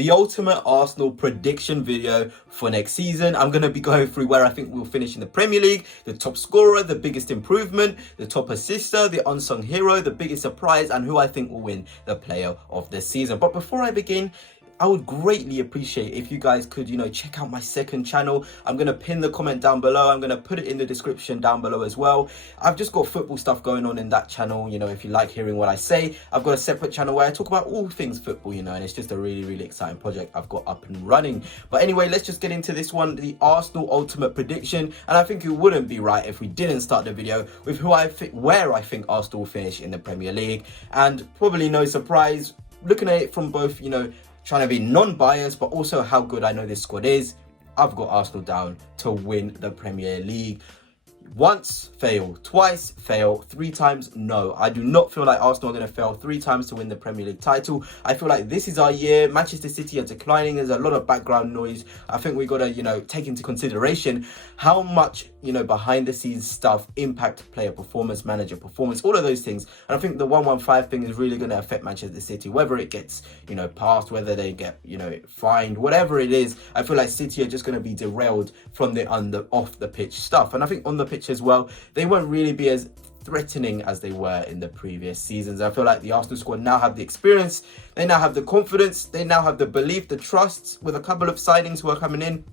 The ultimate Arsenal prediction video for next season. I'm going to be going through where I think we'll finish in the Premier League, the top scorer, the biggest improvement, the top assister, the unsung hero, the biggest surprise, and who I think will win the player of the season. But before I begin, I would greatly appreciate if you guys could, check out my second channel. I'm going to pin the comment down below. I'm going to put it in the description down below as well. I've just got football stuff going on in that channel. If you like hearing what I say, I've got a separate channel where I talk about all things football, and it's just a really, really exciting project I've got up and running. But anyway, let's just get into this one, the Arsenal ultimate prediction. And I think it wouldn't be right if we didn't start the video with where I think Arsenal will finish in the Premier League. And probably no surprise, looking at it from both, trying to be non-biased, but also how good I know this squad is, I've got Arsenal down to win the Premier League. Once, fail. Twice, fail. 3 times, no. I do not feel like Arsenal are going to fail 3 times to win the Premier League title. I feel like this is our year. Manchester City are declining. There's a lot of background noise. I think we got to, take into consideration how much, behind the scenes stuff impact player performance, manager performance, all of those things. And I think the 115 thing is really going to affect Manchester City, whether it gets, passed, whether they get, fined, whatever it is. I feel like City are just going to be derailed from the off the pitch stuff. And I think on the pitch as well, they won't really be as threatening as they were in the previous seasons. I feel like the Arsenal squad now have the experience, they now have the confidence, they now have the belief, the trust, with a couple of signings who are coming in.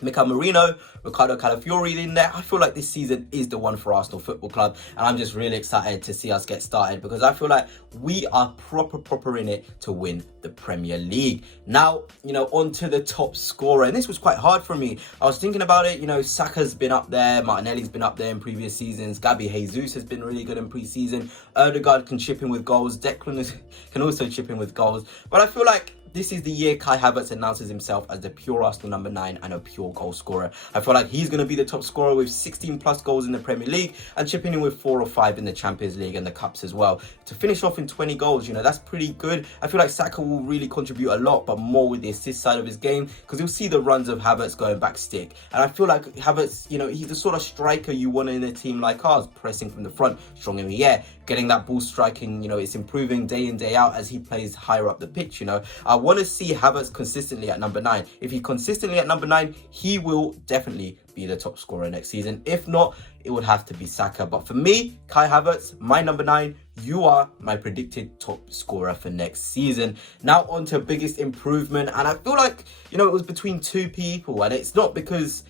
Mikel Merino, Ricardo Calafiori in there. I feel like this season is the one for Arsenal Football Club, and I'm just really excited to see us get started because I feel like we are proper in it to win the Premier League. Now, on to the top scorer, and this was quite hard for me. I was thinking about it, Saka's been up there, Martinelli's been up there in previous seasons, Gabby Jesus has been really good in pre-season, Ødegaard can chip in with goals, Declan can also chip in with goals, but I feel like this is the year Kai Havertz announces himself as the pure Arsenal number 9 and a pure goal scorer. I feel like he's going to be the top scorer with 16 plus goals in the Premier League and chipping in with 4 or 5 in the Champions League and the Cups as well. To finish off in 20 goals, that's pretty good. I feel like Saka will really contribute a lot, but more with the assist side of his game because you'll see the runs of Havertz going back stick. And I feel like Havertz, he's the sort of striker you want in a team like ours, pressing from the front, strong in the air, getting that ball striking, it's improving day in, day out as he plays higher up the pitch, I want to see Havertz consistently at number 9. If he's consistently at number 9, he will definitely be the top scorer next season. If not, it would have to be Saka. But for me, Kai Havertz, my number 9, you are my predicted top scorer for next season. Now on to biggest improvement. And I feel like, it was between 2 people. And it's not because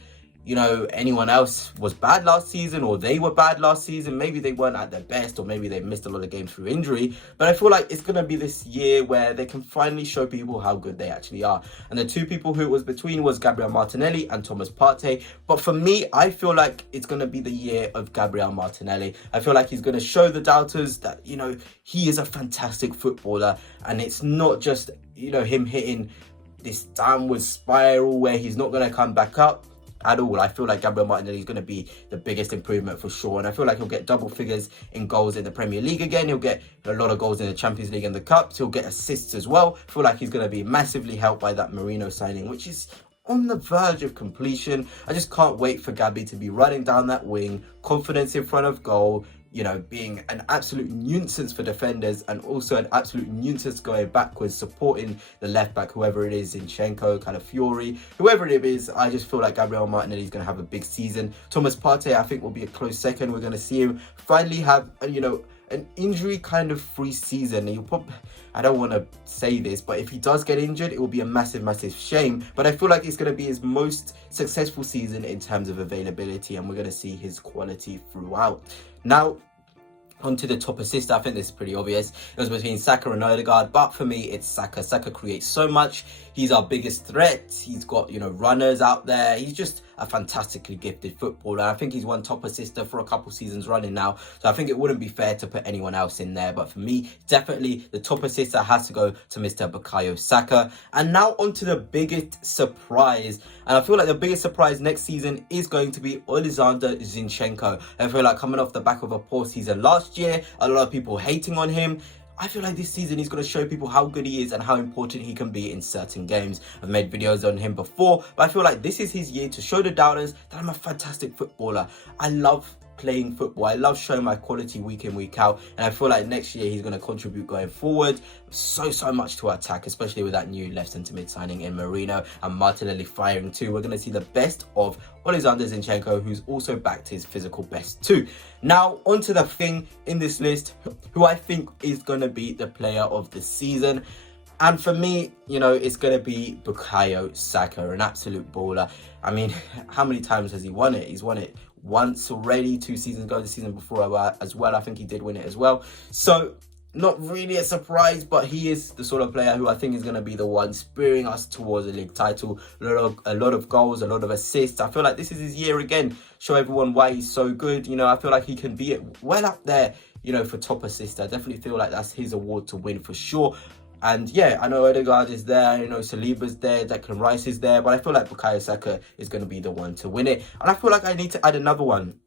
anyone else was bad last season or they were bad last season. Maybe they weren't at their best or maybe they missed a lot of games through injury. But I feel like it's going to be this year where they can finally show people how good they actually are. And the 2 people who it was between was Gabriel Martinelli and Thomas Partey. But for me, I feel like it's going to be the year of Gabriel Martinelli. I feel like he's going to show the doubters that, he is a fantastic footballer. And it's not just, him hitting this downward spiral where he's not going to come back up at all. I feel like Gabriel Martinelli is going to be the biggest improvement for sure, and I feel like he'll get double figures in goals in the Premier League again. He'll get a lot of goals in the Champions League and the Cups. He'll get assists as well. I feel like he's going to be massively helped by that Merino signing, which is on the verge of completion. I just can't wait for Gabby to be running down that wing, confidence in front of goal, being an absolute nuisance for defenders and also an absolute nuisance going backwards, supporting the left back, whoever it is, Zinchenko, Calafiori, whoever it is. I just feel like Gabriel Martinelli is going to have a big season. Thomas Partey, I think, will be a close second. We're going to see him finally have, an injury kind of free season. I don't want to say this, but if he does get injured, it will be a massive shame. But I feel like it's going to be his most successful season in terms of availability, and we're going to see his quality throughout. Now, onto the top assist. I think this is pretty obvious. It was between Saka and Ødegaard, but for me, it's Saka. Saka creates so much. He's our biggest threat. He's got, runners out there. He's just a fantastically gifted footballer. I think he's won top assister for a couple seasons running now. So I think it wouldn't be fair to put anyone else in there. But for me, definitely the top assister has to go to Mr. Bukayo Saka. And now onto the biggest surprise. And I feel like the biggest surprise next season is going to be Alexander Zinchenko. I feel like coming off the back of a poor season last year, a lot of people hating on him. I feel like this season he's going to show people how good he is and how important he can be in certain games. I've made videos on him before, but I feel like this is his year to show the doubters that I'm a fantastic footballer. I love playing football. I love showing my quality week in, week out. And I feel like next year he's going to contribute going forward so much to our attack, especially with that new left centre mid signing in Marino and Martinelli firing too. We're going to see the best of Alexander Zinchenko, who's also back to his physical best too. Now, onto the thing in this list, who I think is going to be the player of the season. And for me, you know, it's going to be Bukayo Saka, an absolute baller. I mean, how many times has he won it? He's won it once already, 2 seasons ago, the season before as well. I think he did win it as well. So, not really a surprise, but he is the sort of player who I think is going to be the one spearing us towards a league title. A lot of goals, a lot of assists. I feel like this is his year again. Show everyone why he's so good. You know, I feel like he can be well up there, you know, for top assist. I definitely feel like that's his award to win for sure. And yeah, I know Odegaard is there, you know, Saliba's there, Declan Rice is there, but I feel like Bukayo Saka is going to be the one to win it. And I feel like I need to add another one,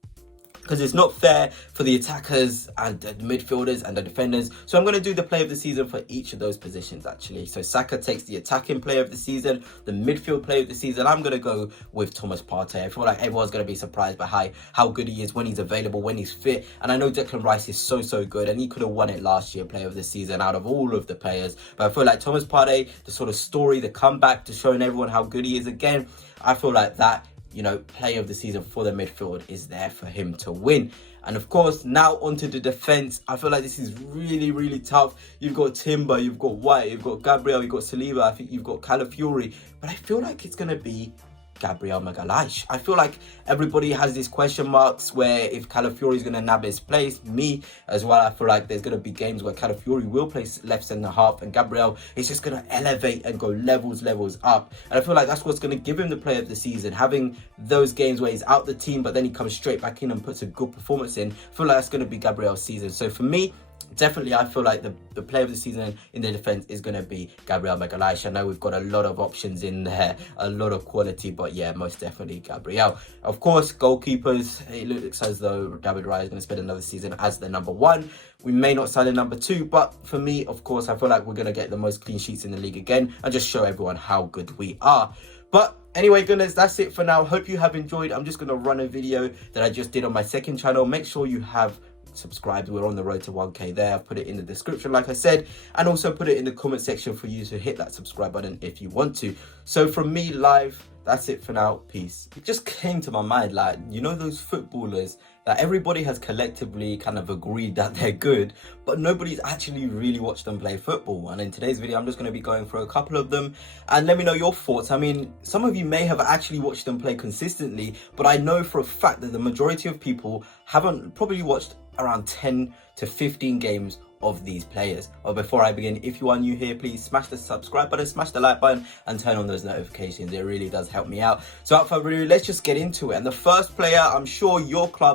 because it's not fair for the attackers and the midfielders and the defenders. So I'm going to do the player of the season for each of those positions, actually. So Saka takes the attacking player of the season, the midfield player of the season. I'm going to go with Thomas Partey. I feel like everyone's going to be surprised by how good he is when he's available, when he's fit. And I know Declan Rice is so good, and he could have won it last year, player of the season, out of all of the players. But I feel like Thomas Partey, the sort of story, the comeback to showing everyone how good he is again, I feel like that, you know, player of the season for the midfield is there for him to win. And of course, now onto the defense. I feel like this is really tough. You've got Timber, you've got White, you've got Gabriel, you've got Saliba, I think you've got Calafiori. But I feel like it's going to be Gabriel Magalhaes. I feel like everybody has these question marks where if Calafiori is going to nab his place, me as well, I feel like there's going to be games where Calafiori will play left centre half and Gabriel is just going to elevate and go levels up. And I feel like that's what's going to give him the player of the season, having those games where he's out the team but then he comes straight back in and puts a good performance in. I feel like that's going to be Gabriel's season. So for me, definitely, I feel like the player of the season in the defense is going to be Gabriel Magalhaes. I know we've got a lot of options in there, a lot of quality, but yeah, most definitely Gabriel. Of course, goalkeepers, it looks as though David Raya is going to spend another season as the number 1. We may not sign a number 2, but for me, of course, I feel like we're going to get the most clean sheets in the league again and just show everyone how good we are. But anyway, goodness, that's it for now. Hope you have enjoyed. I'm just going to run a video that I just did on my second channel. Make sure you have subscribed. We're on the road to 1k there. I've put it in the description, like I said, and also put it in the comment section for you to hit that subscribe button if you want to. So from me live, that's it for now. Peace. It just came to my mind, like, you know, those footballers that everybody has collectively kind of agreed that they're good, but nobody's actually really watched them play football. And in today's video, I'm just going to be going through a couple of them and let me know your thoughts. I mean, some of you may have actually watched them play consistently, but I know for a fact that the majority of people haven't probably watched around 10 to 15 games of these players. But before I begin, if you are new here, please smash the subscribe button, smash the like button, and turn on those notifications. It really does help me out. So without further ado, let's just get into it. And the first player, I'm sure your club